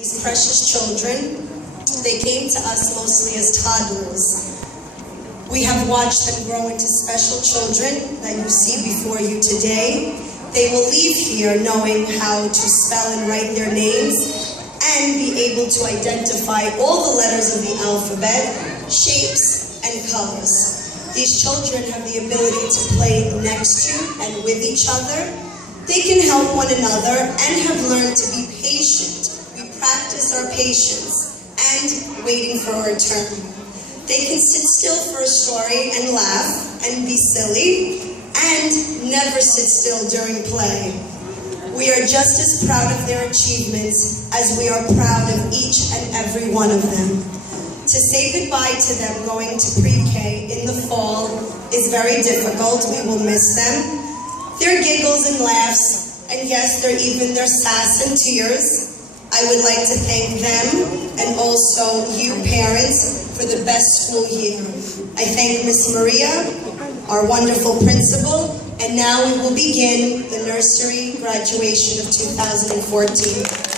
These precious children, they came to us mostly as toddlers. We have watched them grow into special children that you see before you today. They will leave here knowing how to spell and write their names and be able to identify all the letters of the alphabet, shapes, and colors. These children have the ability to play next to and with each other. They can help one another and have learned to be patient. We practice our patience and waiting for our turn. They can sit still for a story and laugh and be silly and never sit still during play. We are just as proud of their achievements as we are proud of each and every one of them. To say goodbye to them going to pre-K in the fall is very difficult. We will miss them. Their giggles and laughs, and yes, their sass and tears. I would like to thank them and also you parents for the best school year. I thank Miss Maria, our wonderful principal, and now we will begin the nursery graduation of 2014.